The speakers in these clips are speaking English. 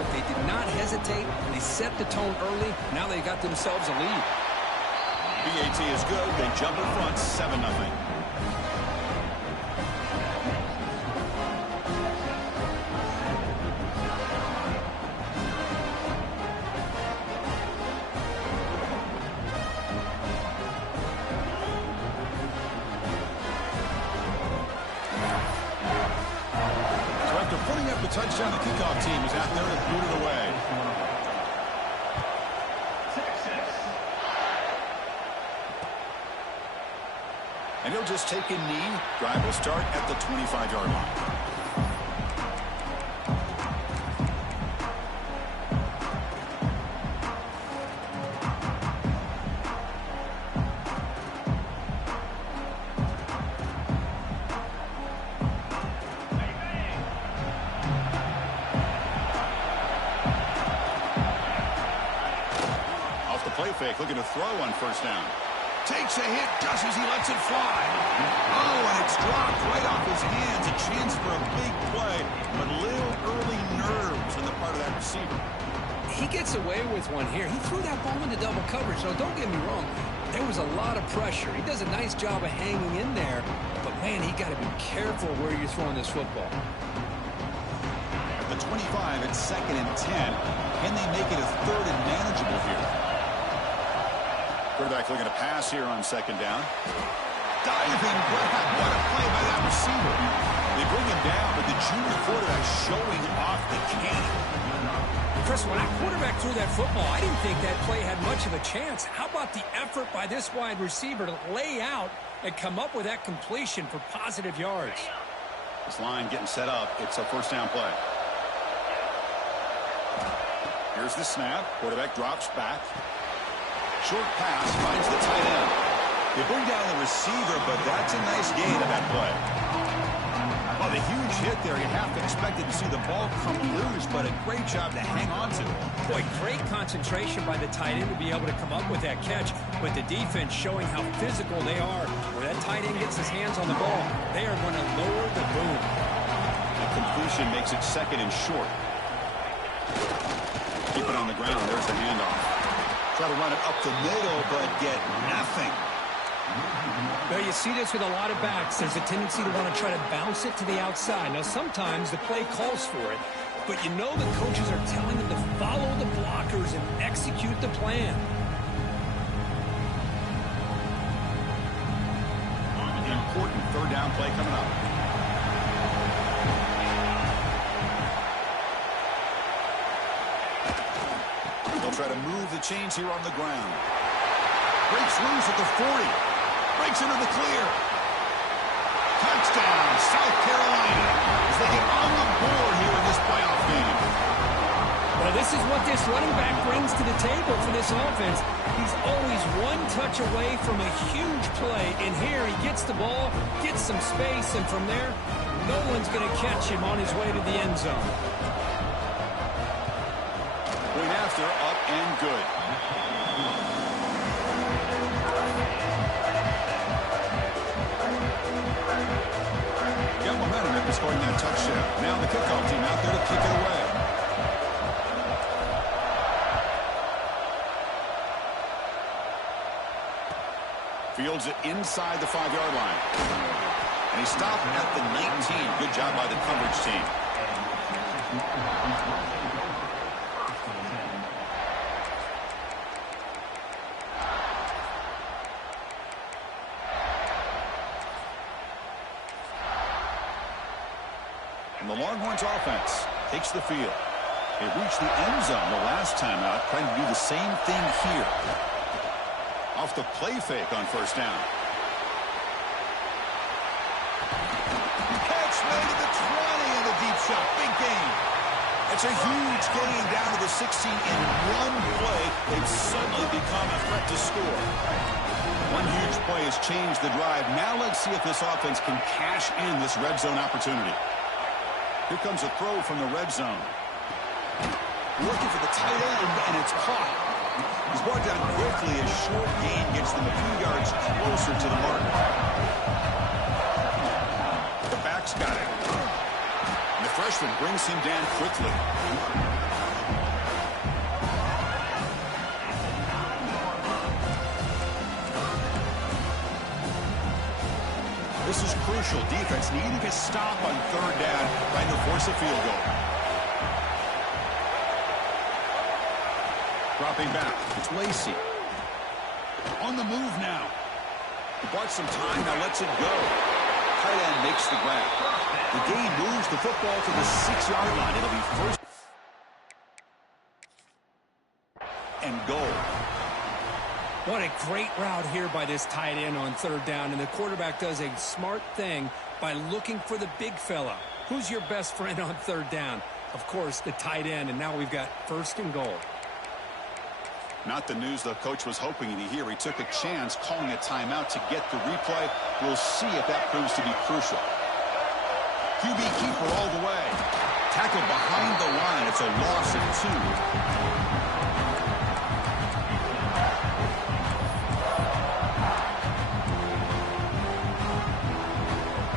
but they did not hesitate. They set the tone early. Now they got themselves a lead. BAT is good. They jump in front 7-0. Touchdown, the kickoff team is out there to boot it away. And he'll just take a knee. Drive will start at the 25-yard line. Play fake, looking to throw on first down. Takes a hit just as he lets it fly. Oh, and it's dropped right off his hands. A chance for a big play, but little early nerves on the part of that receiver. He gets away with one here. He threw that ball into double coverage, so don't get me wrong. There was a lot of pressure. He does a nice job of hanging in there, but man, he got to be careful where you're throwing this football. At the 25, it's 2nd and 10. Can they make it a 3rd and manageable here? Quarterback looking to pass here on 2nd down. Diving grab. What a play by that receiver. They bring him down, but the junior quarterback showing off the cannon. Chris, when that quarterback threw that football, I didn't think that play had much of a chance. How about the effort by this wide receiver to lay out and come up with that completion for positive yards? This line getting set up. It's a first down play. Here's the snap. Quarterback drops back. Short pass finds the tight end. They bring down the receiver, but that's a nice gain of that play. Well, the huge hit there, you half expected to see the ball come loose, but a great job to hang on to. Boy, great concentration by the tight end to be able to come up with that catch, but the defense showing how physical they are. Where that tight end gets his hands on the ball, they are going to lower the boom. The completion makes it 2nd and short. Keep it on the ground. There's the handoff. Try to run it up the middle, but get nothing. Well, you see this with a lot of backs. There's a tendency to want to try to bounce it to the outside. Now, sometimes the play calls for it, but you know the coaches are telling them to follow the blockers and execute the plan. The important 3rd down play coming up. They'll try to move the chains here on the ground. Breaks loose at the 40. Breaks into the clear. Touchdown, South Carolina, as they get on the board here in this playoff game. Well, this is what this running back brings to the table for this offense. He's always one touch away from a huge play, and here he gets the ball, gets some space, and from there, no one's going to catch him on his way to the end zone. Going after, up and good. Got momentum after scoring that touchdown. Now the kickoff team out there to kick it away. Fields it inside the 5-yard line. And he stopped at the 19. Good job by the coverage team. And the Longhorns offense takes the field. They reached the end zone the last time out, trying to do the same thing here. Off the play fake on first down. Catch made to the 20 and the deep shot. Big gain. It's a huge gain down to the 16 in one play. They've suddenly become a threat to score. One huge play has changed the drive. Now let's see if this offense can cash in this red zone opportunity. Here comes a throw from the red zone. Looking for the tight end, and it's caught. He's brought down quickly. A short gain gets them a few yards closer to the mark. The back's got it. And the freshman brings him down quickly. crucial defense needing a stop on third down, trying to force a field goal. Dropping back, it's Lacy. On the move now. He bought some time, now lets it go. Tight end makes the grab. The gain moves the football to the 6-yard line. It'll be first and goal. What a great route here by this tight end on third down, and the quarterback does a smart thing by looking for the big fella. Who's your best friend on third down? Of course, the tight end, and now we've got first and goal. Not the news the coach was hoping to hear. He took a chance calling a timeout to get the replay. We'll see if that proves to be crucial. QB keeper all the way. Tackled behind the line. It's a loss of 2.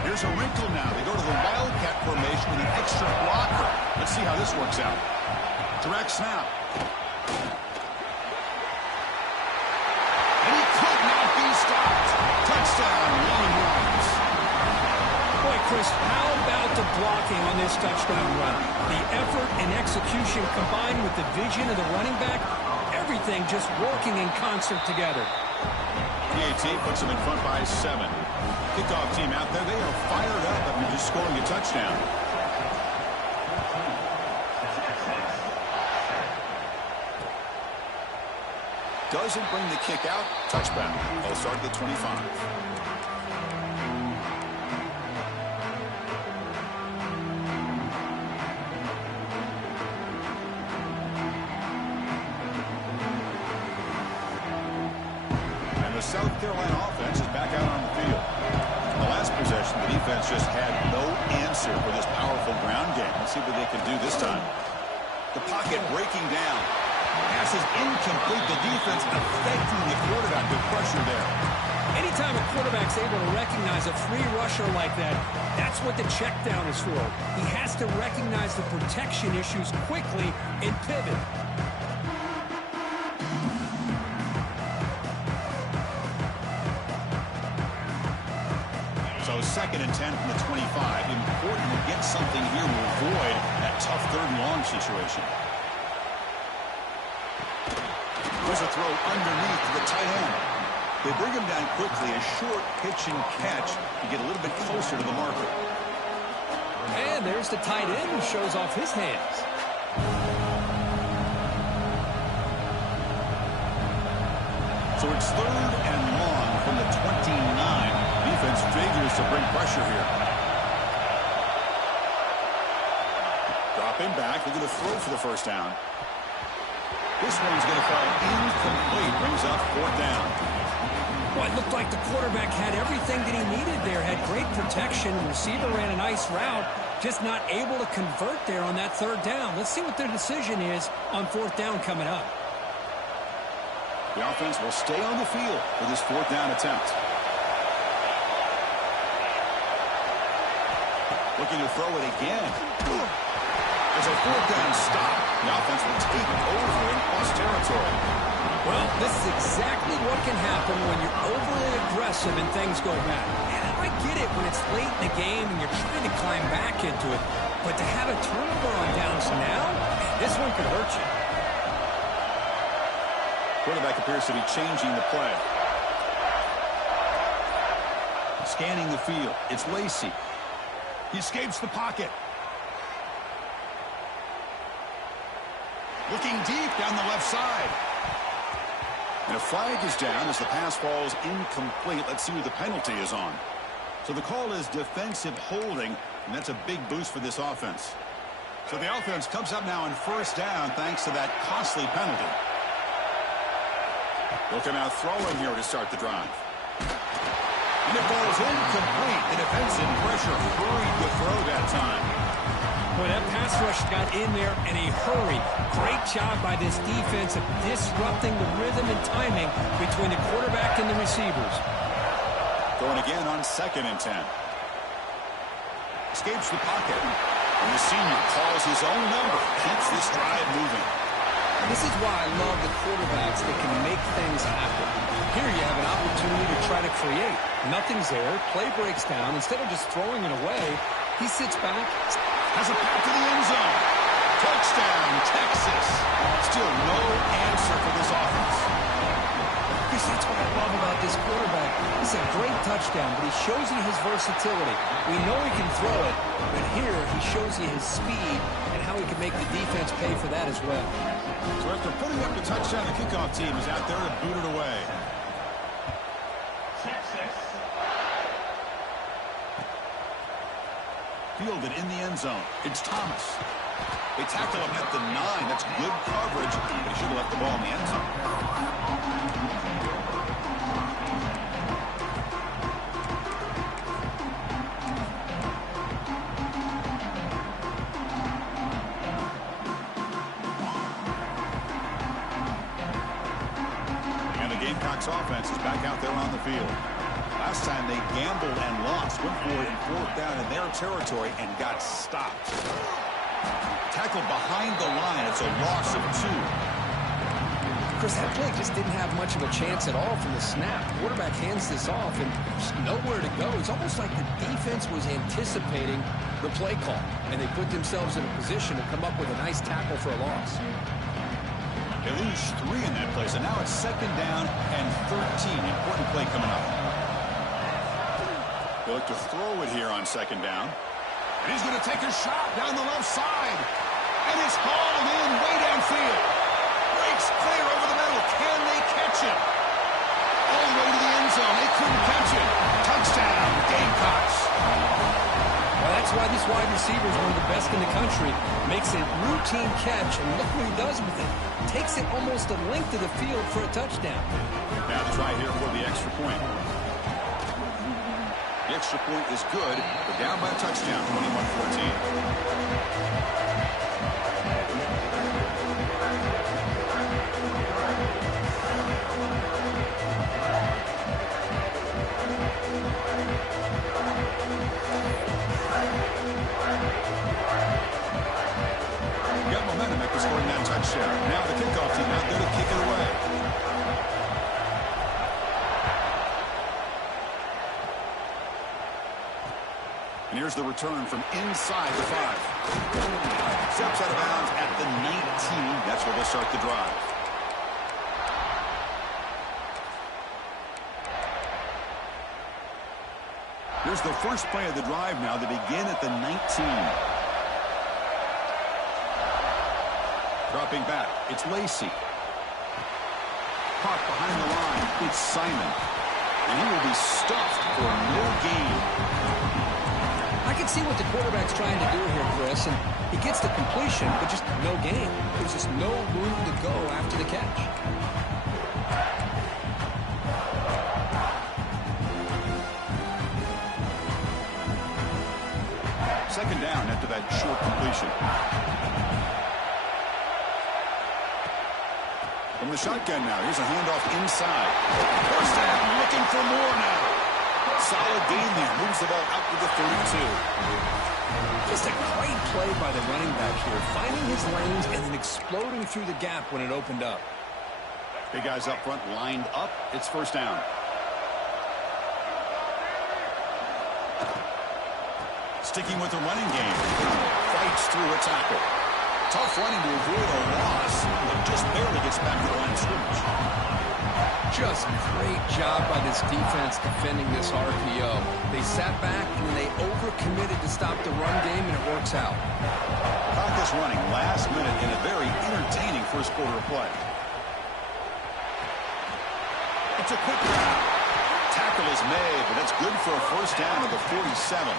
Here's a wrinkle now. They go to the Wildcat formation with an extra blocker. Let's see how this works out. Direct snap. And he could not be stopped. Touchdown, long runs. Boy, Chris, how about the blocking on this touchdown run? The effort and execution combined with the vision of the running back, everything just working in concert together. The team puts them in front by 7. Kickoff team out there, they are fired up after just scoring a touchdown. Doesn't bring the kick out. Touchback. They'll start at the 25. And the South Carolina offense is back out on the field. In the last possession, the defense just had no answer for this powerful ground game. Let's see what they can do this time. The pocket breaking down. Pass is incomplete. The defense affecting the quarterback with pressure there. Anytime a quarterback's able to recognize a free rusher like that, that's what the check down is for. He has to recognize the protection issues quickly and pivot. So 2nd and 10 from the 25. Important to get something here to avoid that tough third and long situation. There's a throw underneath to the tight end. They bring him down quickly. A short pitch and catch to get a little bit closer to the marker. And there's the tight end who shows off his hands. So it's 3rd and long from the 29. Defense figures to bring pressure here. Dropping back. They're going to throw for the first down. This one's going to fall incomplete. Brings up 4th down. Well, it looked like the quarterback had everything that he needed there. Had great protection. Receiver ran a nice route. Just not able to convert there on that 3rd down. Let's see what their decision is on 4th down coming up. The offense will stay on the field for this 4th down attempt. Looking to throw it again. There's a 4th down stop. The offense will take over in plus territory. Well, this is exactly what can happen when you're overly aggressive and things go bad. And I get it when it's late in the game and you're trying to climb back into it. But to have a turnover on downs now, this one could hurt you. Quarterback appears to be changing the play. Scanning the field. It's Lacy. He escapes the pocket. Looking deep down the left side. And a flag is down as the pass falls incomplete. Let's see who the penalty is on. So the call is defensive holding, and that's a big boost for this offense. So the offense comes up now on 1st down thanks to that costly penalty. They'll come out throwing here to start the drive. And it falls incomplete. The defensive pressure hurried to throw that time. Boy, that pass rush got in there in a hurry. Great job by this defense of disrupting the rhythm and timing between the quarterback and the receivers. Going again on 2nd and 10. Escapes the pocket. And the senior calls his own number. Keeps this drive moving. This is why I love the quarterbacks that can make things happen. Here you have an opportunity to try to create. Nothing's there. Play breaks down. Instead of just throwing it away, he sits back. Has a path to the end zone. Touchdown, Texas. Still no answer for this offense. Chris, that's what I love about this quarterback. It's a great touchdown, but he shows you his versatility. We know he can throw it, but here he shows you his speed and how he can make the defense pay for that as well. So after putting up the touchdown, the kickoff team is out there to boot it away. Fielded in the end zone. It's Thomas. They tackle him at the 9. That's good coverage. They should have left the ball in the end zone. And the Gamecocks offense is back out there on the field. Last time they gambled and lost. Went for it in 4th down in their territory and got stopped. Tackled behind the line. It's a loss of 2. Chris, that play just didn't have much of a chance at all from the snap. Quarterback hands this off and just nowhere to go. It's almost like the defense was anticipating the play call, and they put themselves in a position to come up with a nice tackle for a loss. They lose 3 in that play, so now it's 2nd down and 13. Important play coming up. They look to throw it here on 2nd down. And he's going to take a shot down the left side. And it's hauled in way downfield. Breaks clear over the middle. Can they catch him? All the way to the end zone. They couldn't catch him. Touchdown, Gamecocks. Well, that's why this wide receiver is one of the best in the country. Makes a routine catch, and look what he does with it. Takes it almost a length of the field for a touchdown. Now the try here for the extra point. The extra point is good. They're down by a touchdown, 21-14. Got momentum after scoring that touchdown. Now the kickoff team out there to kick it away. And here's the return from inside the 5. Steps out of bounds at the 19. That's where they'll start the drive. Here's the first play of the drive now. They begin at the 19. Dropping back, it's Lacey. Caught behind the line, it's Simon. And he will be stuffed for no gain. I can see what the quarterback's trying to do here, Chris, and he gets the completion, but just no gain. There's just no room to go after the catch. Second down after that short completion. From the shotgun now, here's a handoff inside. First down, looking for more now. Solid gain there, moves the ball out to the 32. Just a great play by the running back here, finding his lanes and then exploding through the gap when it opened up. Big guys up front lined up. It's first down. Sticking with the running game. Fights through a tackle. Tough running to avoid a loss, but just barely gets back to the line of scrimmage. Just great job by this defense defending this RPO. They sat back and they overcommitted to stop the run game, and it works out. Clock is running last minute in a very entertaining first quarter of play. It's a quick round. Tackle is made, but that's good for a first down at the 47.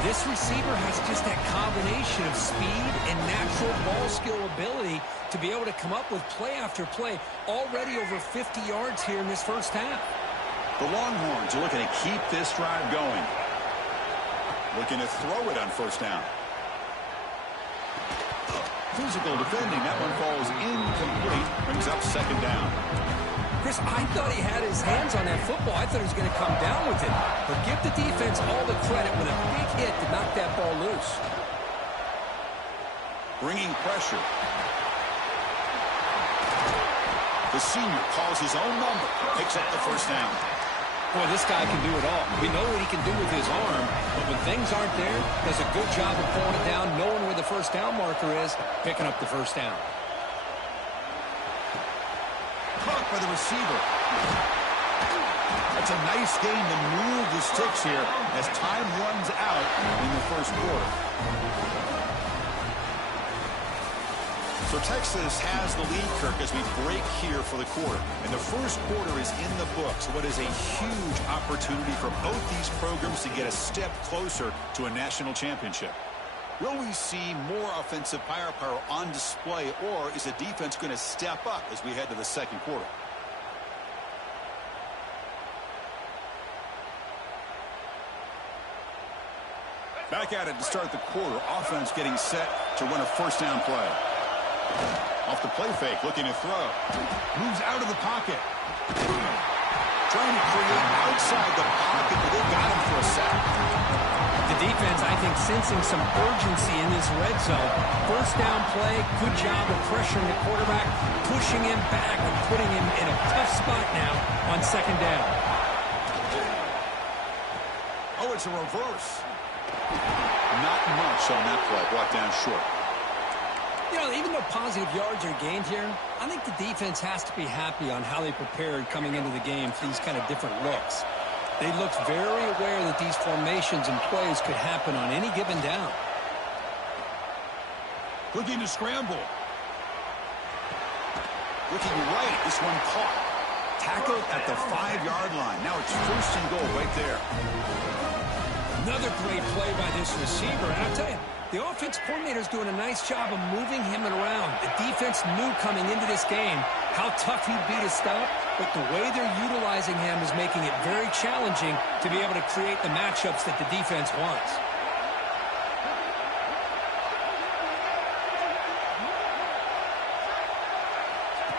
This receiver has just that combination of speed and natural ball skill ability to be able to come up with play after play. Already over 50 yards here in this first half. The Longhorns are looking to keep this drive going. Looking to throw it on first down. Physical defending. That one falls incomplete. Brings up second down. Chris, I thought he had his hands on that football. I thought he was going to come down with it. But give the defense all the credit with a big hit to knock that ball loose. Bringing pressure. The senior calls his own number, picks up the first down. Boy, this guy can do it all. We know what he can do with his arm, but when things aren't there, does a good job of pulling it down, knowing where the first down marker is, picking up the first down. Caught by the receiver. That's a nice game to move the sticks here as time runs out in the first quarter. So Texas has the lead, Kirk, as we break here for the quarter. And the first quarter is in the books. What is a huge opportunity for both these programs to get a step closer to a national championship. Will we see more offensive firepower on display, or is the defense going to step up as we head to the second quarter? Back at it to start the quarter. Offense getting set to run a first down play. Off the play fake, looking to throw. Moves out of the pocket. Trying to create outside the pocket, but they got him for a sack. The defense, I think, sensing some urgency in this red zone. First down play, good job of pressuring the quarterback, pushing him back and putting him in a tough spot now on second down. Oh, it's a reverse. Not much on that play, brought down short. You know, even though positive yards are gained here, I think the defense has to be happy on how they prepared coming into the game for these kind of different looks. They looked very aware that these formations and plays could happen on any given down. Looking to scramble. Looking right, this one caught. Tackled at the 5-yard line. Now it's first and goal right there. Another great play by this receiver. And I'll tell you, the offense coordinator's doing a nice job of moving him around. The defense knew coming into this game how tough he'd be to stop, but the way they're utilizing him is making it very challenging to be able to create the matchups that the defense wants.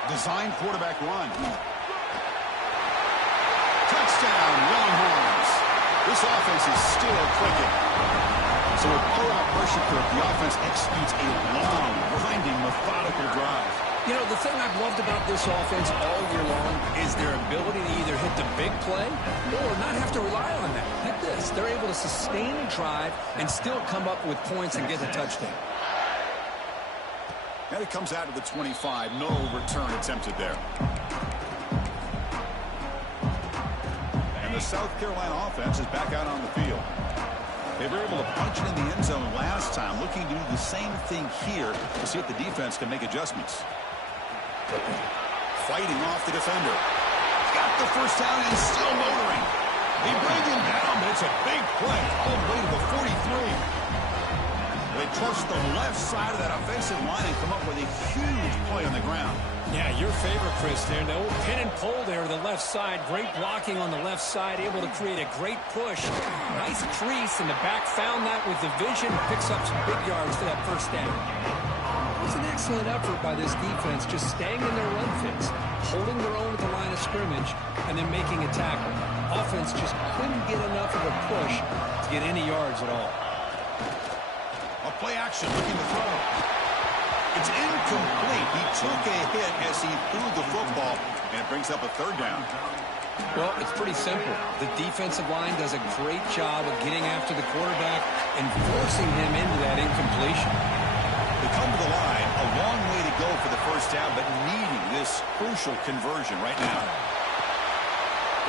Design quarterback run. Touchdown, Longhorns. This offense is still clicking. So with pull-out pressure curve, the offense executes a long, grinding, methodical drive. You know, the thing I've loved about this offense all year long is their ability to either hit the big play or not have to rely on that. Like this, they're able to sustain a drive and still come up with points and get a touchdown. And it comes out to the 25. No return attempted there. And the South Carolina offense is back out on the field. They were able to punch it in the end zone last time, looking to do the same thing here to see if the defense can make adjustments. Fighting off the defender. Got the first down and still motoring. They bring him down, but it's a big play all the way to the 43. They trust the left side of that offensive line and come up with a huge play on the ground. Yeah, your favorite, Chris, there. No pin and pull there to the left side. Great blocking on the left side, able to create a great push. Nice crease, and the back found that with the vision. Picks up some big yards for that first down. It was an excellent effort by this defense, just staying in their run fits, holding their own at the line of scrimmage, and then making a tackle. Offense just couldn't get enough of a push to get any yards at all. A play action, looking to throw. It's incomplete. He took a hit as he threw the football, and it brings up a third down. Well, it's pretty simple. The defensive line does a great job of getting after the quarterback and forcing him into that incompletion. They come to the line, a long way to go for the first down, but needing this crucial conversion right now.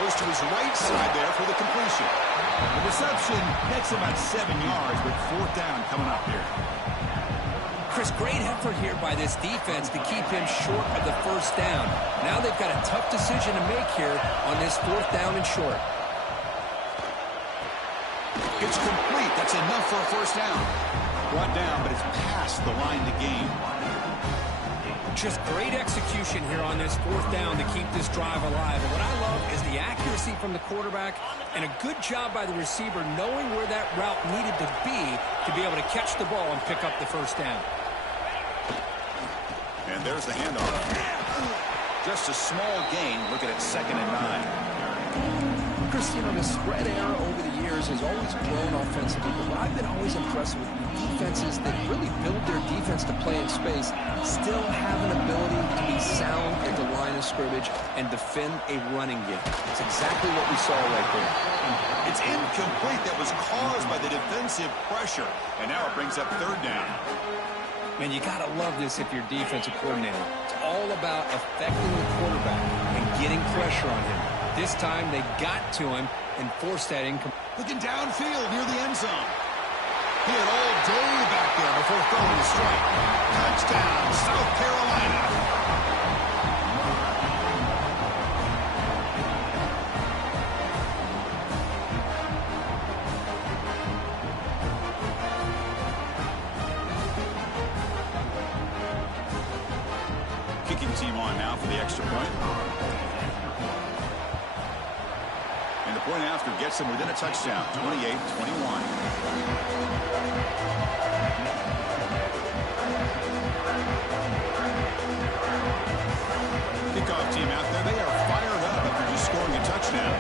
Goes to his right side there for the completion. The reception gets about 7 yards, but fourth down coming up here. Chris, great effort here by this defense to keep him short of the first down. Now they've got a tough decision to make here on this fourth down and short. It's complete. That's enough for a first down. Brought down, but it's past the line to gain. Just great execution here on this fourth down to keep this drive alive. And what I love is the accuracy from the quarterback and a good job by the receiver knowing where that route needed to be able to catch the ball and pick up the first down. And there's the handoff. Just a small gain. Look at it, 2nd and 9. Chris, Chris, you know, the spread era over the years has always grown offensively, but what I've been always impressed with defenses that really build their defense to play in space still have an ability to be sound at the line of scrimmage and defend a running game. It's exactly what we saw right there. It's incomplete. That was caused by the defensive pressure. And now it brings up third down. Man, you got to love this if you're defensive coordinator. It's all about affecting the quarterback and getting pressure on him. This time they got to him and forced that incomplete. Looking downfield near the end zone. He had all day back there before throwing the strike. Touchdown, South Carolina. Kicking team on now for the extra point. And the point after gets them within a touchdown, 28-21. Kickoff team out there, they are fired up after just scoring a touchdown.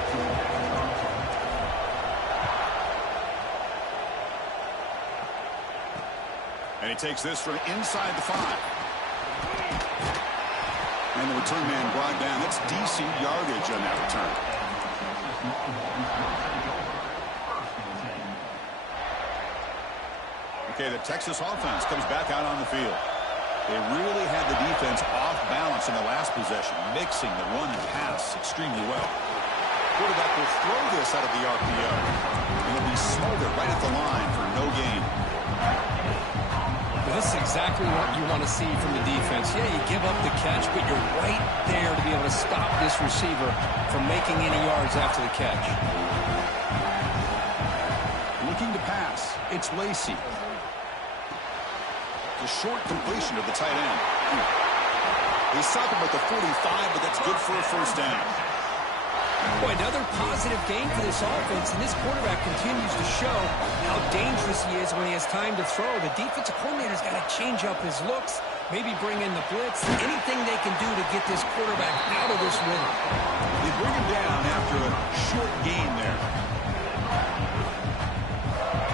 And he takes this from inside the 5. And the return man brought down. That's decent yardage on that return. Okay, the Texas offense comes back out on the field. They really had the defense off balance in the last possession, mixing the run and pass extremely well. Quarterback will throw this out of the RPO. And it'll be smothered right at the line for no gain. This is exactly what you want to see from the defense. Yeah, you give up the catch, but you're right there to be able to stop this receiver from making any yards after the catch. Looking to pass, it's Lacey. The short completion of the tight end. They stop him at the 45, but that's good for a first down. Boy, another positive game for this offense, and this quarterback continues to show how dangerous he is when he has time to throw. The defensive coordinator's got to change up his looks, maybe bring in the blitz, anything they can do to get this quarterback out of this rhythm. They bring him down after a short gain there.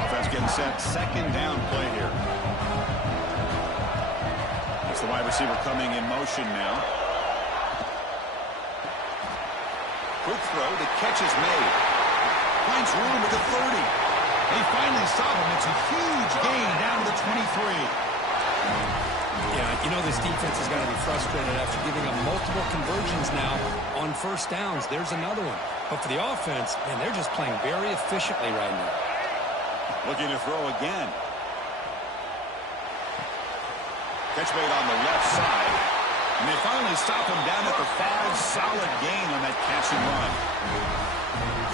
Offense getting set, second down play here. That's the wide receiver coming in motion now. Quick throw, the catch is made. Finds room at the 30. They finally stop him. It's a huge gain down to the 23. Yeah, you know this defense is going to be frustrated after giving up multiple conversions now on first downs. There's another one. But for the offense, man, they're just playing very efficiently right now. Looking to throw again. Catch made on the left side. And they finally stop him down at the 5. Solid gain on that catch and run.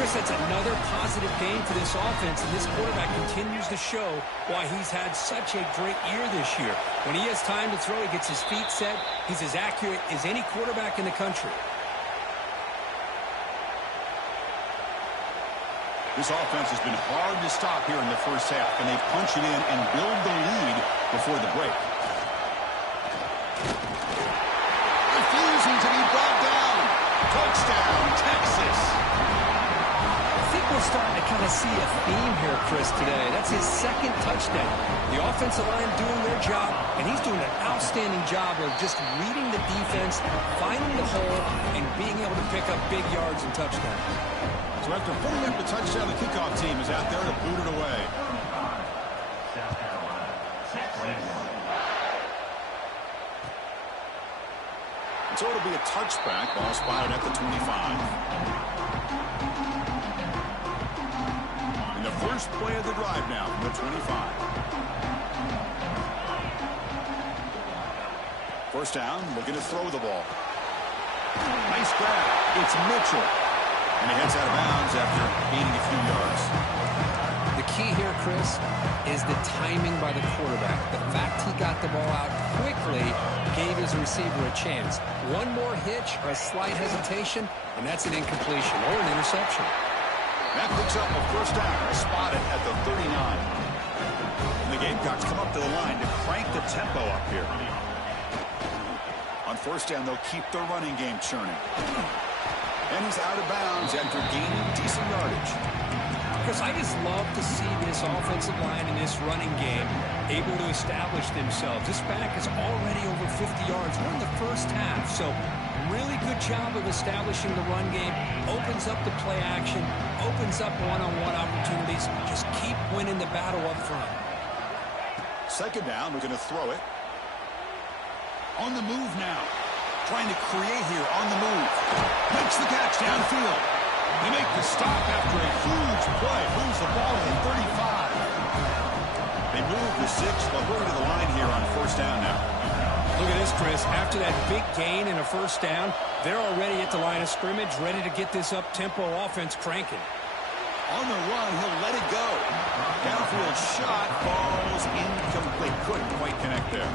Chris, that's another positive game for this offense, and this quarterback continues to show why he's had such a great year this year. When he has time to throw, he gets his feet set. He's as accurate as any quarterback in the country. This offense has been hard to stop here in the first half, and they punch it in and build the lead before the break. Refusing to be brought down. Touchdown, Texas. I think we're starting to kind of see a theme here, Chris, today. That's his second touchdown. The offensive line doing their job, and he's doing an outstanding job of just reading the defense, finding the hole, and being able to pick up big yards and touchdowns. So after putting up the touchdown, the kickoff team is out there to boot it away. So it'll be a touchback. Ball spotted at the 25. And the first play of the drive now from the 25. First down, looking to throw the ball. Nice grab. It's Mitchell. And he heads out of bounds after gaining a few yards. The key here, Chris, is the timing by the quarterback. The fact he got the ball out quickly gave his receiver a chance. One more hitch or a slight hesitation, and that's an incompletion or an interception. That picks up a first down, spotted at the 39. And the Gamecocks come up to the line to crank the tempo up here. On first down, they'll keep their running game churning. And he's out of bounds after gaining decent yardage. Because I just love to see this offensive line in this running game able to establish themselves. This back is already over 50 yards. We're in the first half, so really good job of establishing the run game. Opens up the play action, opens up one-on-one opportunities. Just keep winning the battle up front. Second down, we're going to throw it. On the move now. Trying to create here on the move. Makes the catch downfield. They make the stop after a huge play. Moves the ball to the 35. They move the 6. They'll hurry to the line here on first down now. Look at this, Chris. After that big gain and a first down, they're already at the line of scrimmage, ready to get this up-tempo offense cranking. On the run, he'll let it go. Downfield shot falls incomplete. Couldn't quite connect there.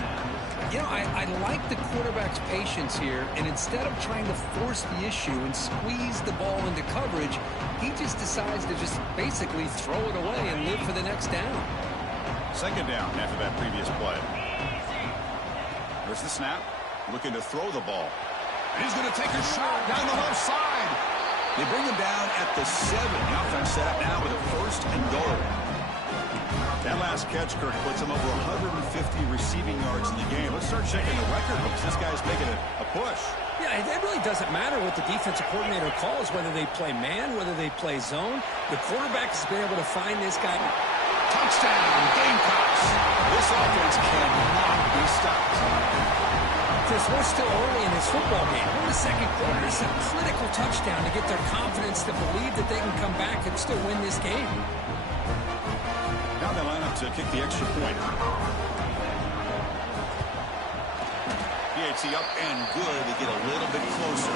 You know, I like the quarterback's patience here, and instead of trying to force the issue and squeeze the ball into coverage, he just decides to just basically throw it away and live for the next down. Second down after that previous play. There's the snap. Looking to throw the ball. And he's going to take a shot down the left side. They bring him down at the 7. The offense set up now with a first and goal. That last catch, Kirk, puts him over 150 receiving yards in the game. Let's start checking the record books. This guy's making a push. Yeah, it really doesn't matter what the defensive coordinator calls, whether they play man, whether they play zone. The quarterback has been able to find this guy. Touchdown, Gamecocks. This offense cannot be stopped. Chris, we're still early in this football game. We're in the second quarter. It's a critical touchdown to get their confidence to believe that they can come back and still win this game. Now they line up to kick the extra point. PAT up and good. They get a little bit closer.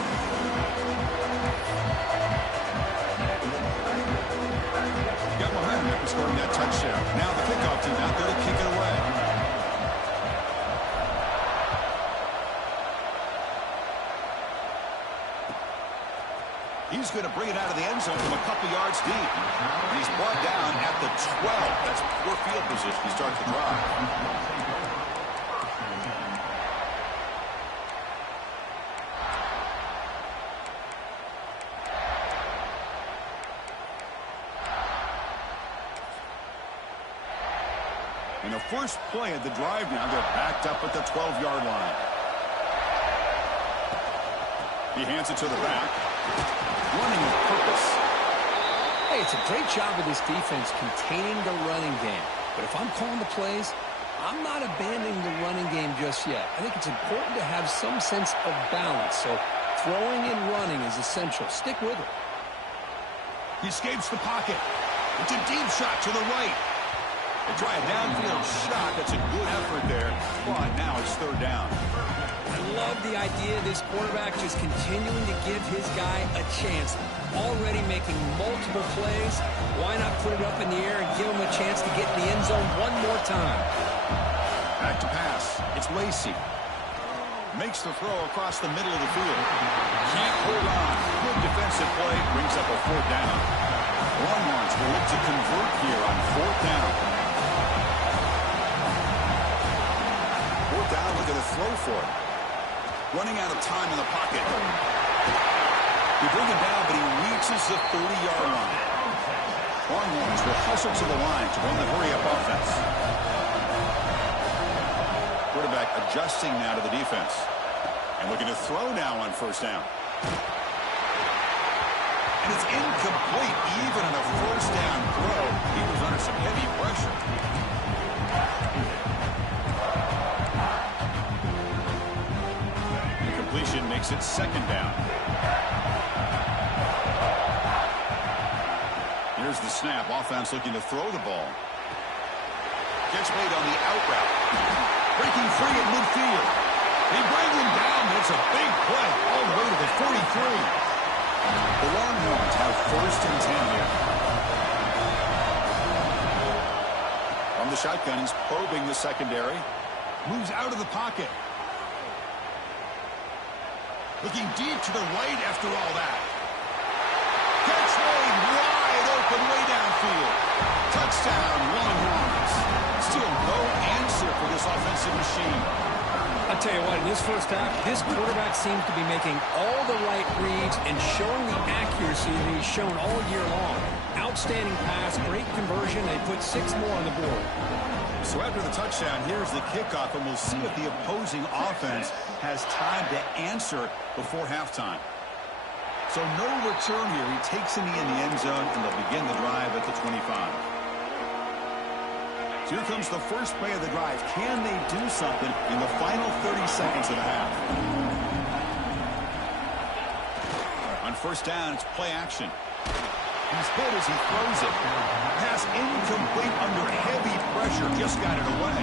Got behind him after scoring that touchdown. Now the kickoff team out there to kick it away. He's going to bring it out of the end zone from a couple yards deep. And he's brought down at the 12. That's poor field position to start the drive. In the first play of the drive now, they're backed up at the 12-yard line. He hands it to the back. Running with purpose. Hey, it's a great job of this defense containing the running game. But if I'm calling the plays, I'm not abandoning the running game just yet. I think it's important to have some sense of balance. So throwing and running is essential. Stick with it. He escapes the pocket. It's a deep shot to the right. They try a downfield shot. That's a good effort there. But now it's third down. I love the idea of this quarterback just continuing to give his guy a chance. Already making multiple plays. Why not put it up in the air and give him a chance to get in the end zone one more time? Back to pass. It's Lacey. Makes the throw across the middle of the field. Can't hold on. Good defensive play. Brings up a fourth down. Longhorns will look to convert here on fourth down. Fourth down, look at the throw for it. Running out of time in the pocket. They bring him down, but he reaches the 30-yard line. Longhorns will hustle to the line to run the hurry-up offense. Quarterback adjusting now to the defense. And looking to throw now on first down. And it's incomplete even on a first down throw. He was under some heavy pressure. Incompletion makes it second down. Here's the snap. Offense looking to throw the ball. Gets made on the out route. Breaking free at midfield. They bring him down, but it's a big play all the way to the 43. The Longhorns have first and 10 here. From the shotgun, he's probing the secondary. Moves out of the pocket. Looking deep to the right after all that. Catch made wide open way downfield. Touchdown, Longhorns. Still no answer for this offensive machine. I'll tell you what, in this first half, this quarterback seems to be making all the right reads and showing the accuracy that he's shown all year long. Outstanding pass, great conversion. They put 6 more on the board. So after the touchdown, here's the kickoff, and we'll see if the opposing offense has time to answer before halftime. So no return here. He takes in the end zone, and they'll begin the drive at the 25. So here comes the first play of the drive. Can they do something in the final 30 seconds of the half? On first down, it's play action. He's hit as he throws it. Pass incomplete under heavy pressure. Just got it away.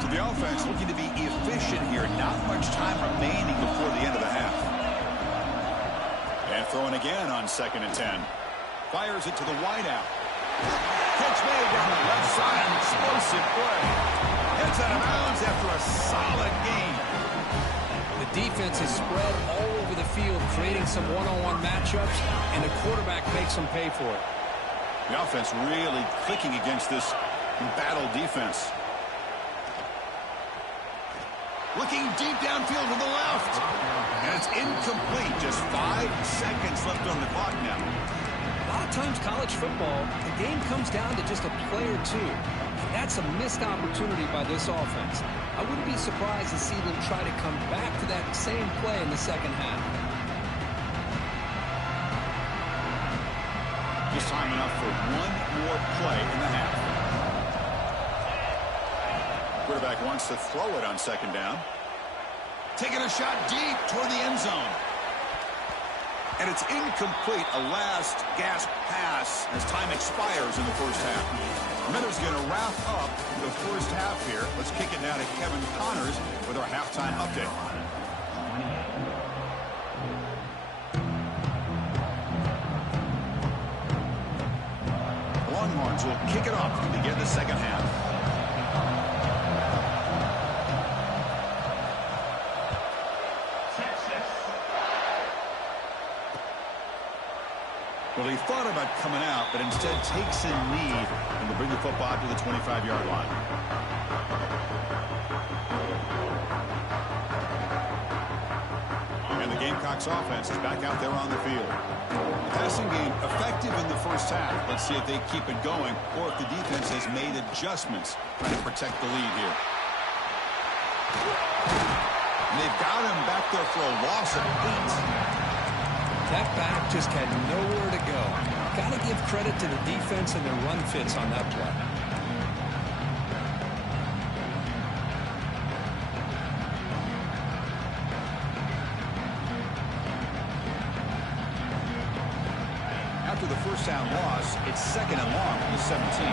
So the offense looking to be efficient here. Not much time remaining before the end of the half. And throwing again on 2nd and 10. Fires it to the wideout. Catch made down the left side. Explosive play. Heads out of bounds after a solid gain. The defense is spread all over the field, creating some one-on-one matchups, and the quarterback makes them pay for it. The offense really clicking against this embattled defense. Looking deep downfield to the left. And it's incomplete. Just 5 seconds left on the clock now. A lot of times college football, the game comes down to just a play or two. And that's a missed opportunity by this offense. I wouldn't be surprised to see them try to come back to that same play in the second half. Just time enough for one more play in the half. Quarterback wants to throw it on 2nd down. Taking a shot deep toward the end zone. And it's incomplete. A last gasp pass as time expires in the first half. Miller's going to wrap up the first half here. Let's kick it now to Kevin Connors with our halftime update. The Longhorns will kick it off to begin the second half. Well, he thought about coming out, but instead takes in lead and will bring the football to the 25-yard line. And the Gamecocks offense is back out there on the field. The passing game effective in the first half. Let's see if they keep it going or if the defense has made adjustments trying to protect the lead here. And they've got him back there for a loss of 8. That back just had nowhere to go. Got to give credit to the defense and their run fits on that play. After the first down loss, it's 2nd and long from the 17.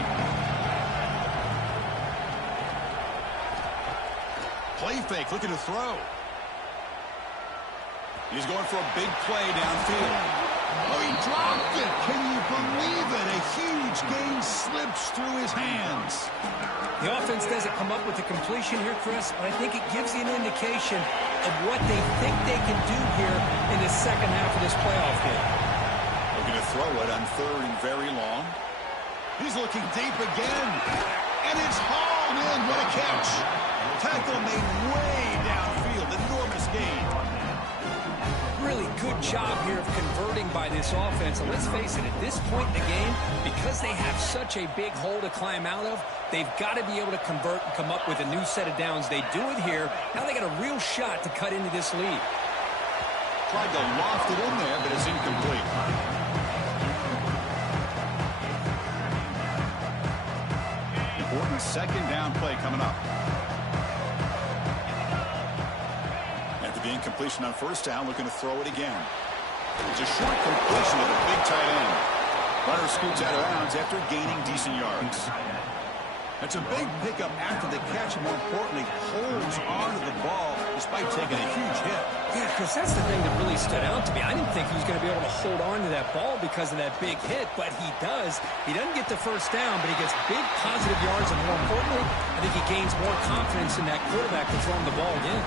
Play fake, looking to throw. He's going for a big play downfield. Oh, he dropped it. Can you believe it? A huge gain slips through his hands. The offense doesn't come up with the completion here, Chris, but I think it gives you an indication of what they think they can do here in the second half of this playoff game. Looking to throw it on 3rd and very long. He's looking deep again. And it's hauled in. What a catch. Tackle made way downfield. Enormous gain. Really good job here of converting by this offense. And let's face it, at this point in the game, because they have such a big hole to climb out of, they've got to be able to convert and come up with a new set of downs. They do it here. Now they got a real shot to cut into this lead. Tried to loft it in there, but it's incomplete. Important 2nd down play coming up. The incompletion on 1st down, looking to throw it again. It's a short completion with a big tight end. Runner scoots out of bounds after gaining decent yards. It's a big pickup after the catch, and more importantly, holds on to the ball despite taking a huge hit. Yeah, because that's the thing that really stood out to me. I didn't think he was going to be able to hold on to that ball because of that big hit, but he does. He doesn't get the first down, but he gets big positive yards, and more importantly, I think he gains more confidence in that quarterback to throw him the ball again.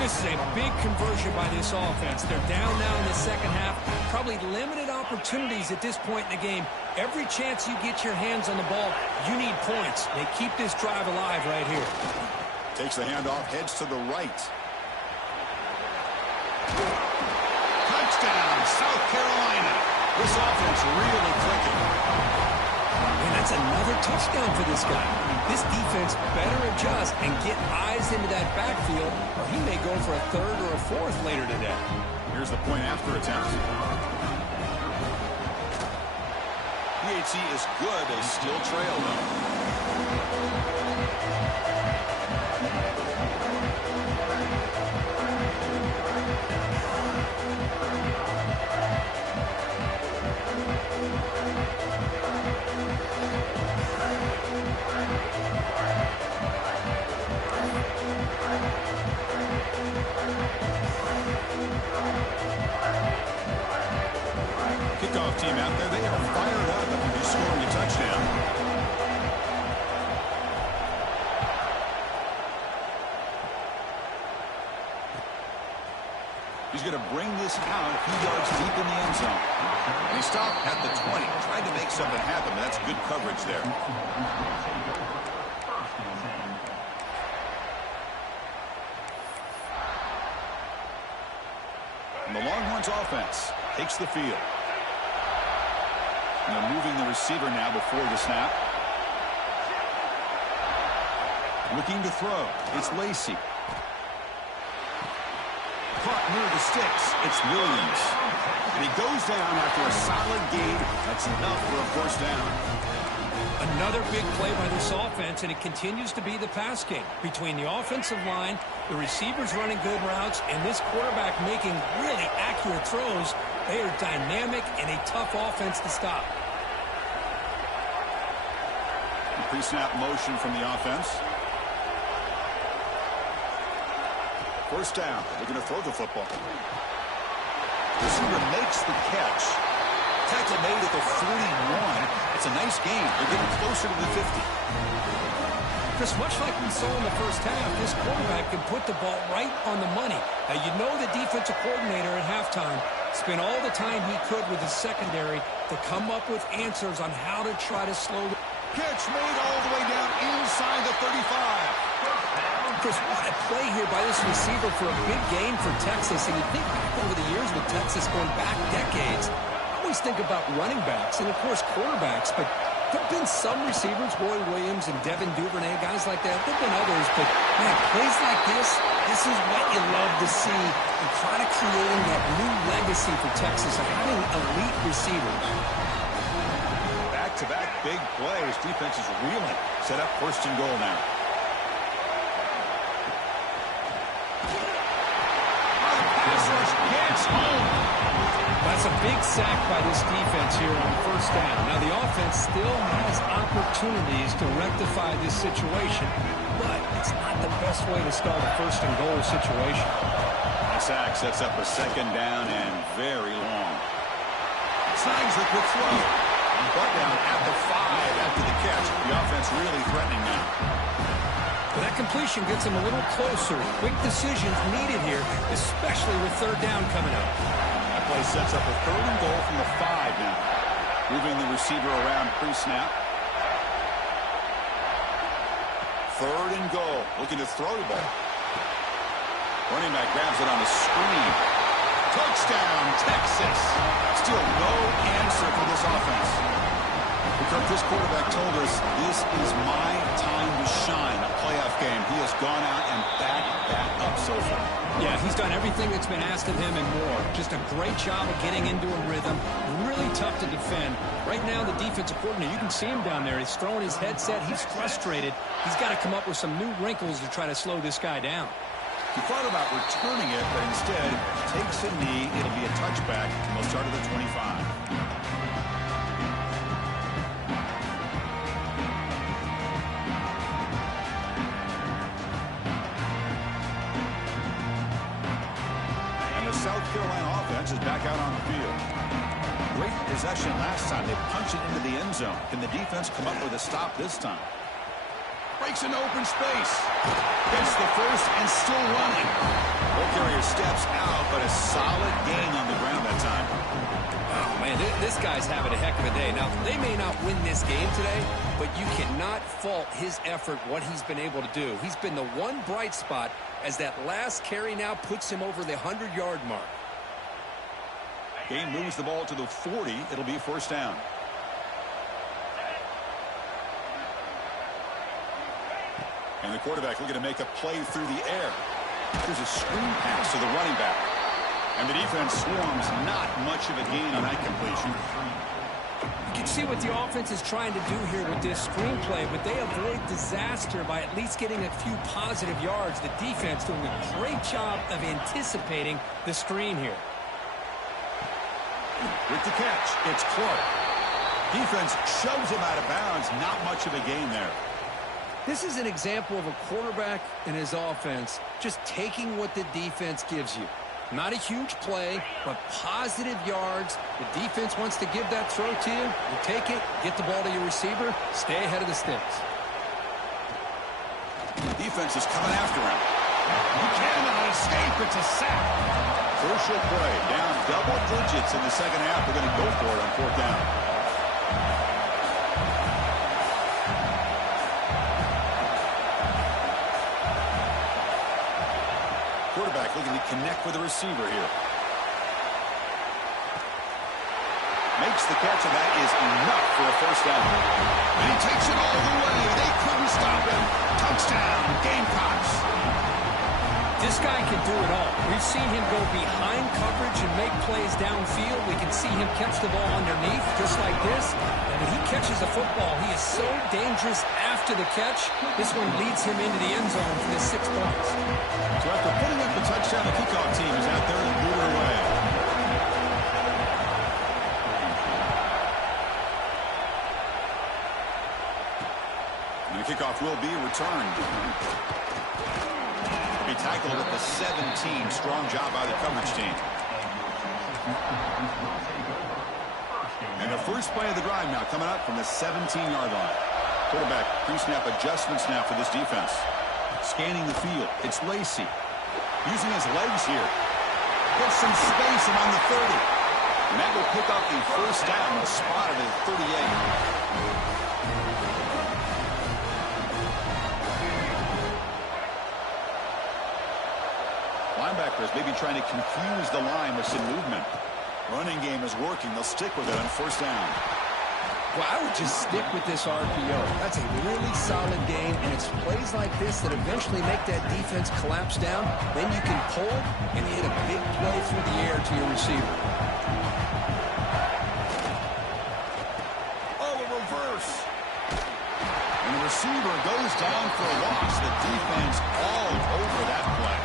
This is a big conversion by this offense. They're down now in the second half. Probably limited opportunities at this point in the game. Every chance you get your hands on the ball, you need points. They keep this drive alive right here. Takes the handoff, heads to the right. Touchdown, South Carolina. This offense really clicking. And that's another touchdown for this guy. This defense better adjust and get eyes into that backfield, or he may go for a third or a fourth later today. Here's the point after attempt. PAT is good. They still trail though. Kickoff team out there, they are fired up after scoring a touchdown. He's going to bring this out a few yards deep in the end zone. And he stopped at the 20, tried to make something happen, but that's good coverage there. And the Longhorns offense takes the field. And they're moving the receiver now before the snap. Looking to throw. It's Lacey. Caught near the sticks. It's Williams. And he goes down after a solid gain. That's enough for a first down. Another big play by this offense, and it continues to be the pass game. Between the offensive line, the receivers running good routes, and this quarterback making really accurate throws, they are dynamic and a tough offense to stop. Pre-snap motion from the offense. First down. They're going to throw the football. Receiver makes the catch. Tackle made at the 41. It's a nice gain. They're getting closer to the 50. Chris, much like we saw in the first half, this quarterback can put the ball right on the money. Now, you know the defensive coordinator at halftime spent all the time he could with his secondary to come up with answers on how to try to slow the Catch made all the way down inside the 35. Chris, what a play here by this receiver for a big gain for Texas. And you think back over the years with Texas going back decades, I always think about running backs and, of course, quarterbacks. But there have been some receivers, Roy Williams and Devin Duvernay, guys like that. There have been others. But, man, plays like this is what you love to see. And try to creating that new legacy for Texas of having elite receivers. Back-to-back big plays. Defense is reeling. Set up first and goal now. That's a big sack by this defense here on first down. Now, the offense still has opportunities to rectify this situation, but it's not the best way to start a first and goal situation. The sack sets up a second down and very long. Signs a quick throw. But down at the 5 after the catch. The offense really threatening now. But that completion gets him a little closer. Quick decisions needed here, especially with third down coming up. That play sets up a third and goal from the 5 now. Moving the receiver around pre-snap. Third and goal. Looking to throw the ball. Running back grabs it on the screen. Touchdown, Texas. Still no answer for this offense. Because this quarterback told us this is my time to shine. A playoff game. He has gone out and backed that up so far. Yeah, he's done everything that's been asked of him and more. Just a great job of getting into a rhythm. Really tough to defend. Right now, the defensive coordinator, you can see him down there. He's throwing his headset. He's frustrated. He's got to come up with some new wrinkles to try to slow this guy down. He thought about returning it, but instead takes a knee. It'll be a touchback. They'll start at the 25. is back out on the field. Great possession last time. They punch it into the end zone. Can the defense come up with a stop this time? Breaks an open space. Gets the first and still running. Ball carrier steps out, but a solid gain on the ground that time. Oh, man, this guy's having a heck of a day. Now, they may not win this game today, but you cannot fault his effort, what he's been able to do. He's been the one bright spot as that last carry now puts him over the 100-yard mark. Game moves the ball to the 40. It'll be a first down. And the quarterback looking to make a play through the air. There's a screen pass to the running back. And the defense swarms, not much of a gain on that completion. You can see what the offense is trying to do here with this screenplay, but they avoid disaster by at least getting a few positive yards. The defense doing a great job of anticipating the screen here. With the catch, it's Clark. Defense shoves him out of bounds. Not much of a gain there. This is an example of a quarterback and his offense just taking what the defense gives you. Not a huge play, but positive yards. The defense wants to give that throw to you. You take it, get the ball to your receiver, stay ahead of the sticks. Defense is coming after him. He cannot escape. It's a sack. Crucial play. Down double digits in the second half. They're going to go for it on fourth down. Quarterback looking to connect with the receiver here. Makes the catch, and that is enough for a first down. And he takes it all the way. They couldn't stop him. Touchdown, Gamecocks. This guy can do it all. We've seen him go behind coverage and make plays downfield. We can see him catch the ball underneath, just like this. And when he catches a football, he is so dangerous after the catch. This one leads him into the end zone for the 6 points. So after putting up the touchdown, the kickoff team is out there to boot it away. And the kickoff will be returned. He tackled at the 17. Strong job by the coverage team. And the first play of the drive now coming up from the 17-yard line. Quarterback pre-snap adjustments now for this defense. Scanning the field. It's Lacy. Using his legs here. Gets some space around the 30. And that will pick up the first down and spotted at 38. Linebackers maybe trying to confuse the line with some movement. Running game is working. They'll stick with it on first down. Well, I would just stick with this RPO. That's a really solid game, and it's plays like this that eventually make that defense collapse down. Then you can pull and hit a big play through the air to your receiver. Oh, a reverse. And the receiver goes down for a loss. The defense all over that play.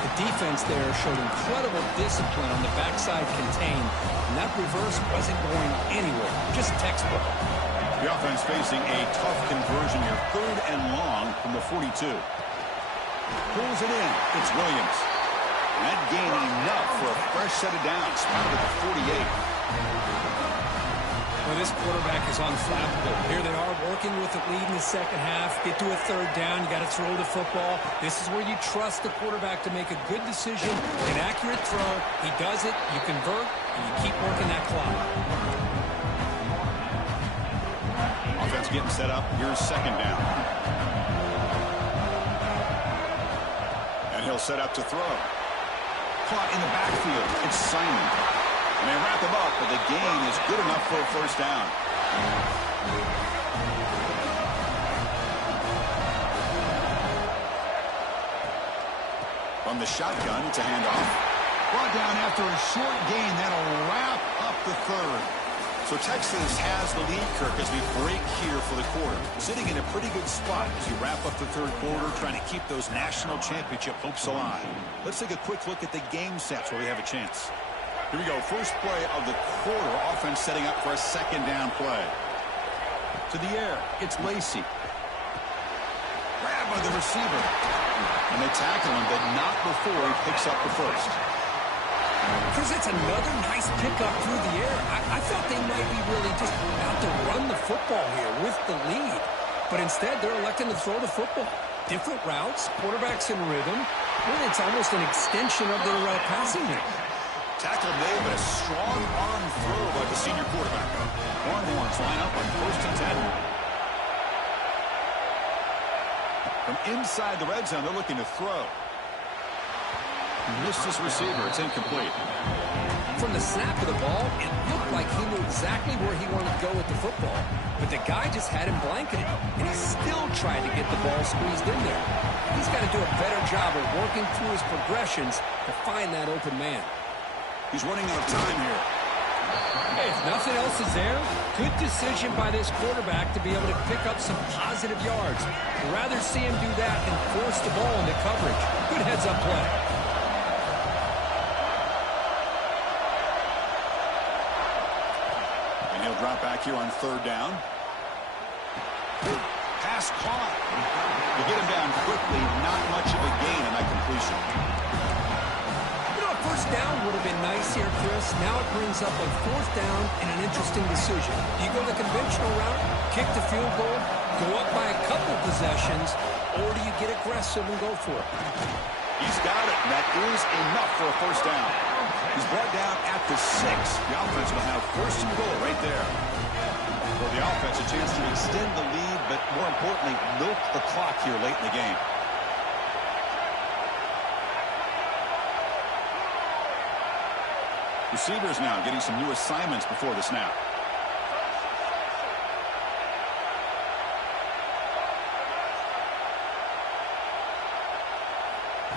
The defense there showed incredible discipline on the backside contained, and that reverse wasn't going anywhere, just textbook. The offense facing a tough conversion here, 3rd and long from the 42. Pulls it in. It's Williams. And that gain enough for a fresh set of downs, spotted at the 48. Well, this quarterback is unflappable. Here they are working with the lead in the second half. Get to a 3rd down. You got to throw the football. This is where you trust the quarterback to make a good decision, an accurate throw. He does it. You convert, and you keep working that clock. Offense getting set up. Here's 2nd down. And he'll set up to throw. Caught in the backfield. It's Simon. And they wrap him up, but the gain is good enough for a first down. From the shotgun, it's a handoff. Brought down after a short gain. That'll wrap up the 3rd. So Texas has the lead, Kirk, as we break here for the quarter. Sitting in a pretty good spot as you wrap up the 3rd quarter, trying to keep those national championship hopes alive. Let's take a quick look at the game sets where we have a chance. Here we go. First play of the quarter. Offense setting up for a 2nd down play. To the air. It's Lacy. Grabbed by the receiver. And they tackle him, but not before he picks up the first. Chris, it's another nice pickup through the air. I thought they might be really just out to run the football here with the lead. But instead, they're electing to throw the football. Different routes, quarterbacks in rhythm. Really, it's almost an extension of their passing game. Tackle made, but a strong arm throw by the senior quarterback. Longhorns line up on 1st and 10. From inside the red zone, they're looking to throw. Missed his receiver. It's incomplete. From the snap of the ball, it looked like he knew exactly where he wanted to go with the football. But the guy just had him blanketed, and he still tried to get the ball squeezed in there. He's got to do a better job of working through his progressions to find that open man. He's running out of time here. Hey, if nothing else is there, good decision by this quarterback to be able to pick up some positive yards. I'd rather see him do that than force the ball into coverage. Good heads-up play. He'll drop back here on 3rd down. Pass caught. To get him down quickly, not much of a gain on that completion. You know, a 1st down would have been nice here, Chris. Now it brings up a 4th down and an interesting decision. Do you go the conventional route, kick the field goal, go up by a couple possessions, or do you get aggressive and go for it? He's got it. That is enough for a 1st down. He's brought down at the 6. The offense will have 1st and goal right there. For the offense, a chance to extend the lead, but more importantly, milk the clock here late in the game. Receivers now getting some new assignments before the snap.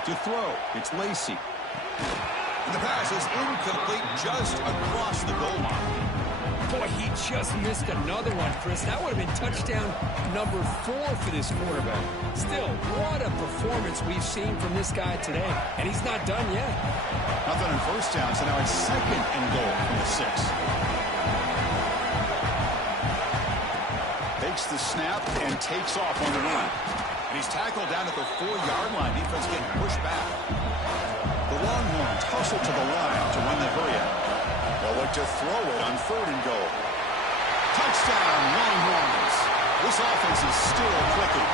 To throw, it's Lacey. And the pass is incomplete just across the goal line. Boy, he just missed another one, Chris. That would have been touchdown number 4 for this quarterback. Still, what a performance we've seen from this guy today. And he's not done yet. Nothing on 1st down, so now it's 2nd and goal from the 6. Takes the snap and takes off on the run. And he's tackled down at the 4-yard line. Defense getting pushed back. The Longhorns hustle to the line to run the hurry out. They'll look to throw it on 3rd and goal. Touchdown, Longhorns. This offense is still clicking.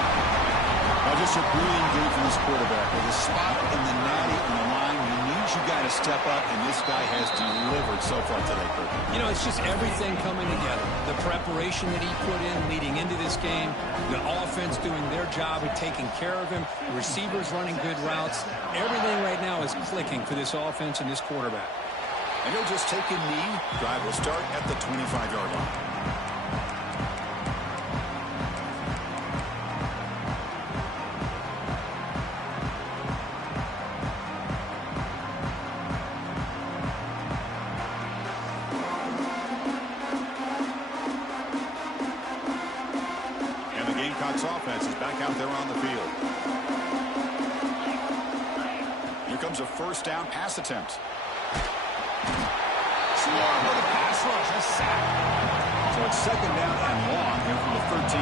Now just a brilliant game from this quarterback. With a spot in the natty on the line, you need your guy to step up, and this guy has delivered so far today, Kirk. You know, it's just everything coming together. The preparation that he put in leading into this game, the offense doing their job of taking care of him, receivers running good routes. Everything right now is clicking for this offense and this quarterback. And he'll just take a knee. Drive will start at the 25-yard line. And the Gamecocks offense is back out there on the field. Here comes a 1st down pass attempt. Long with a pass rush, a sack. So it's 2nd down and long here from the 13.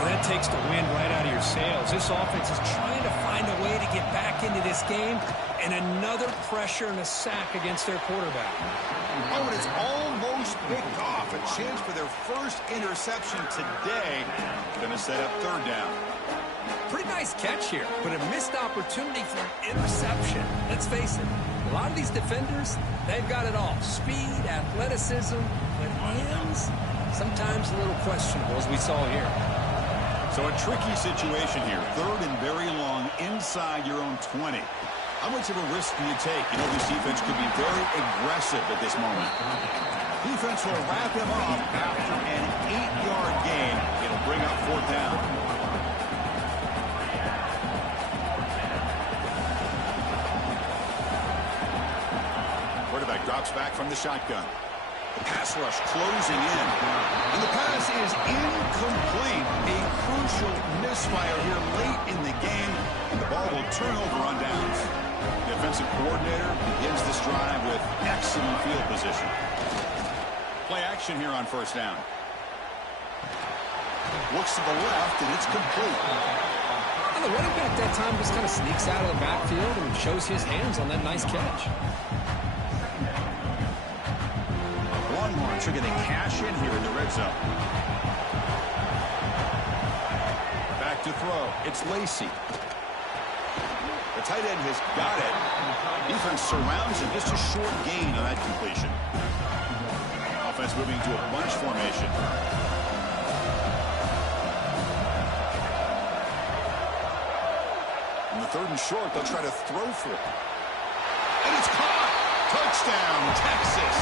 Well, that takes the wind right out of your sails. This offense is trying to find a way to get back into this game, and another pressure and a sack against their quarterback. Oh, and it's almost picked off. A chance for their 1st interception today. Going to set up 3rd down. Pretty nice catch here, but a missed opportunity for an interception. Let's face it, a lot of these defenders, they've got it all. Speed, athleticism, but hands, sometimes a little questionable, as we saw here. So a tricky situation here. 3rd and very long inside your own 20. How much of a risk do you take? You know, this defense could be very aggressive at this moment. Defense will wrap him up after an 8-yard gain. It'll bring up 4th down. Quarterback drops back from the shotgun. The pass rush closing in. And the pass is incomplete. A crucial misfire here late in the game. And the ball will turn over on downs. The offensive coordinator begins this drive with excellent field position. Play action here on 1st down. Looks to the left, and it's complete. A the running back that time just kind of sneaks out of the backfield and shows his hands on that nice catch. Longhorns are going to cash in here in the red zone. Back to throw. It's Lacey. The tight end has got it. Defense surrounds him. Just a short gain on that completion. Offense moving to a bunch formation. On the 3rd and short, they'll try to throw for it. And it's caught. Touchdown, Texas.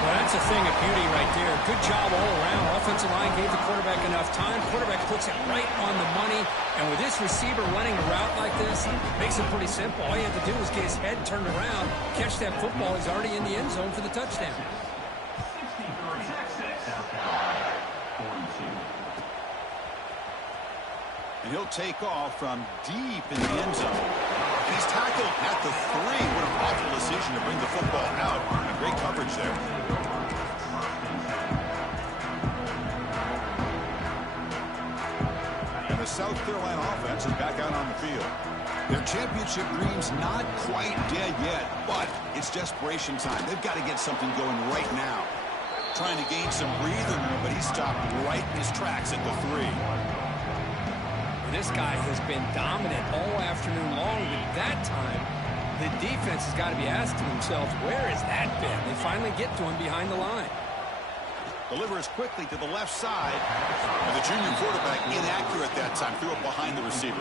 Well, that's a thing of beauty right there. Good job all around. Offensive line gave the quarterback enough time. Quarterback puts it right on the money. And with this receiver running a route like this, makes it pretty simple. All you have to do is get his head turned around, catch that football. He's already in the end zone for the touchdown. And he'll take off from deep in the end zone. And he's tackled at the 3. What an awful decision to bring the football out. And great coverage there. And the South Carolina offense is back out on the field. Their championship dream's not quite dead yet, but it's desperation time. They've got to get something going right now. Trying to gain some breathing room, but he stopped right in his tracks at the 3. This guy has been dominant all afternoon long, but that time, the defense has got to be asking themselves, where has that been? They finally get to him behind the line. Delivers quickly to the left side. And the junior quarterback inaccurate that time. Threw it behind the receiver.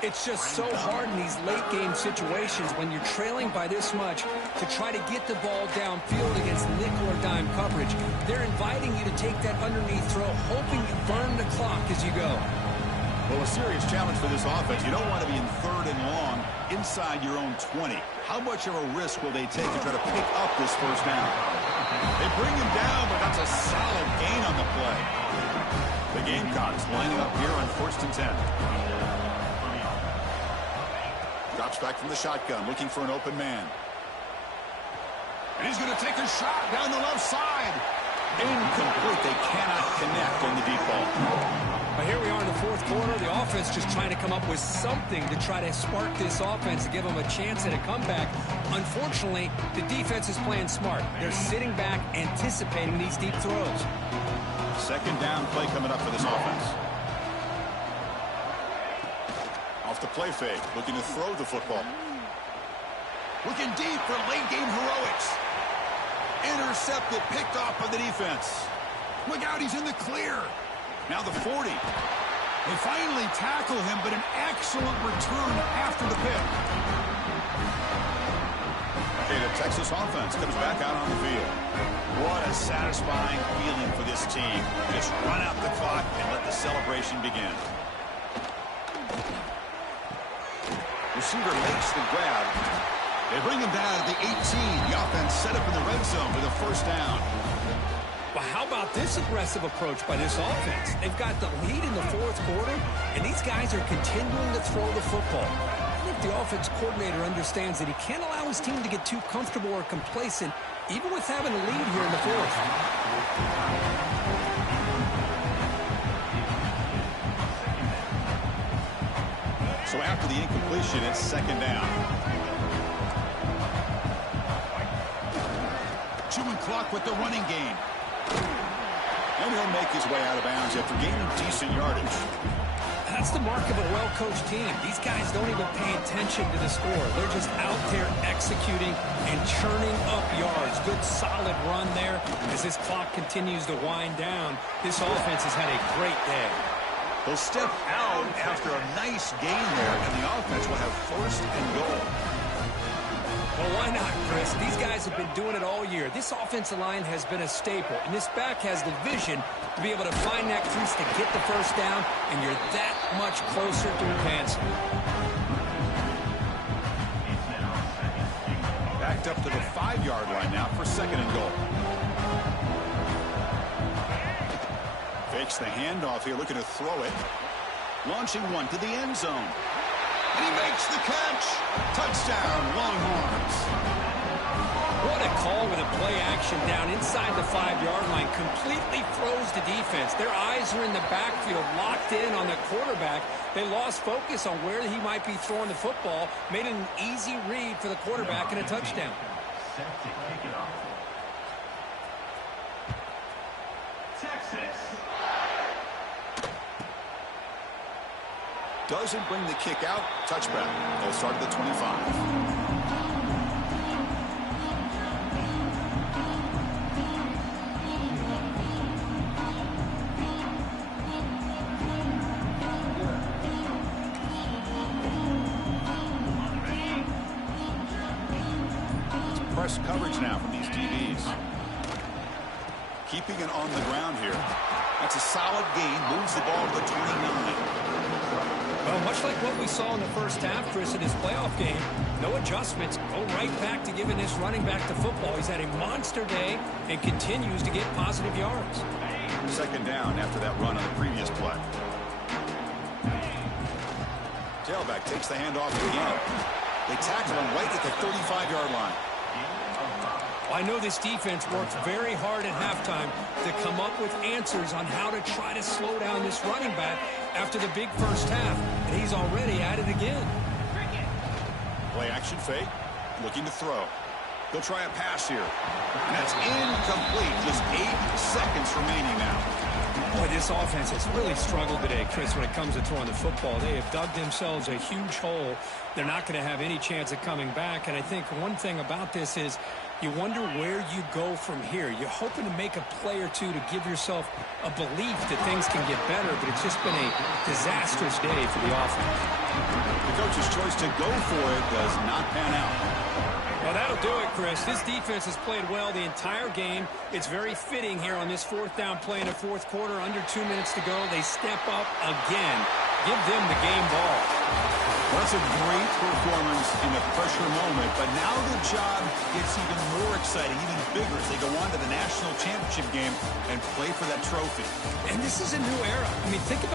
It's just so hard in these late-game situations when you're trailing by this much to try to get the ball downfield against nickel or dime coverage. They're inviting you to take that underneath throw, hoping you burn the clock as you go. Well, a serious challenge for this offense. You don't want to be in 3rd and long inside your own 20. How much of a risk will they take to try to pick up this 1st down? They bring him down, but that's a solid gain on the play. The Gamecocks lining up here on 1st and 10. Drops back from the shotgun, looking for an open man. And he's going to take a shot down the left side. Incomplete. They cannot connect on the deep ball. But here we are in the 4th quarter. The offense just trying to come up with something to try to spark this offense to give them a chance at a comeback. Unfortunately, the defense is playing smart. They're sitting back, anticipating these deep throws. 2nd down play coming up for this offense. Off the play fake, looking to throw the football. Looking deep for late-game heroics. Intercepted, picked off by the defense. Look out, he's in the clear. Now the 40. They finally tackle him, but an excellent return after the pick. Okay, the Texas offense comes back out on the field. What a satisfying feeling for this team. Just run out the clock and let the celebration begin. Receiver makes the grab. They bring him down at the 18. The offense set up in the red zone with a 1st down. Well, how about this aggressive approach by this offense? They've got the lead in the 4th quarter, and these guys are continuing to throw the football. I think the offense coordinator understands that he can't allow his team to get too comfortable or complacent, even with having a lead here in the 4th. So after the incompletion, it's 2nd down. Chewing clock with the running game. And he'll make his way out of bounds after gaining decent yardage. That's the mark of a well-coached team. These guys don't even pay attention to the score. They're just out there executing and churning up yards. Good, solid run there. As this clock continues to wind down, this offense has had a great day. They'll step out after a nice gain there, and the offense will have 1st and goal. Well, why not, Chris? These guys have been doing it all year. This offensive line has been a staple, and this back has the vision to be able to find that crease to get the 1st down, and you're that much closer to advancing. Backed up to the 5-yard line now for 2nd and goal. Fakes the handoff here, looking to throw it. Launching one to the end zone. And he makes the catch. Touchdown, Longhorns. What the call with a play action down inside the 5-yard line completely froze the defense. Their eyes are in the backfield, locked in on the quarterback. They lost focus on where he might be throwing the football, made it an easy read for the quarterback and a touchdown. Set to kick it off. Texas. Doesn't bring the kick out. Touchback. They'll start at the 25. Press coverage now from these DBs. Keeping it on the ground here. That's a solid gain. Moves the ball to the 29. Well, much like what we saw in the first half, Chris, in his playoff game, no adjustments. Go right back to giving this running back the football. He's had a monster day and continues to get positive yards. Second down after that run on the previous play. Tailback takes the handoff again. They tackle him right at the 35-yard line. I know this defense worked very hard at halftime to come up with answers on how to try to slow down this running back after the big first half, and he's already at it again. Play action fake, looking to throw. They'll try a pass here. And that's incomplete. Just 8 seconds remaining now. Boy, this offense has really struggled today, Chris, when it comes to throwing the football. They have dug themselves a huge hole. They're not going to have any chance of coming back, and I think one thing about this is you wonder where you go from here. You're hoping to make a play or two to give yourself a belief that things can get better, but it's just been a disastrous day for the offense. The coach's choice to go for it does not pan out. Well, that'll do it, Chris. This defense has played well the entire game. It's very fitting here on this fourth down play in the fourth quarter. Under 2 minutes to go, they step up again. Give them the game ball. Well, that's a great performance in a pressure moment, but now the job gets even more exciting, even bigger as they go on to the national championship game and play for that trophy. And this is a new era. I mean, think about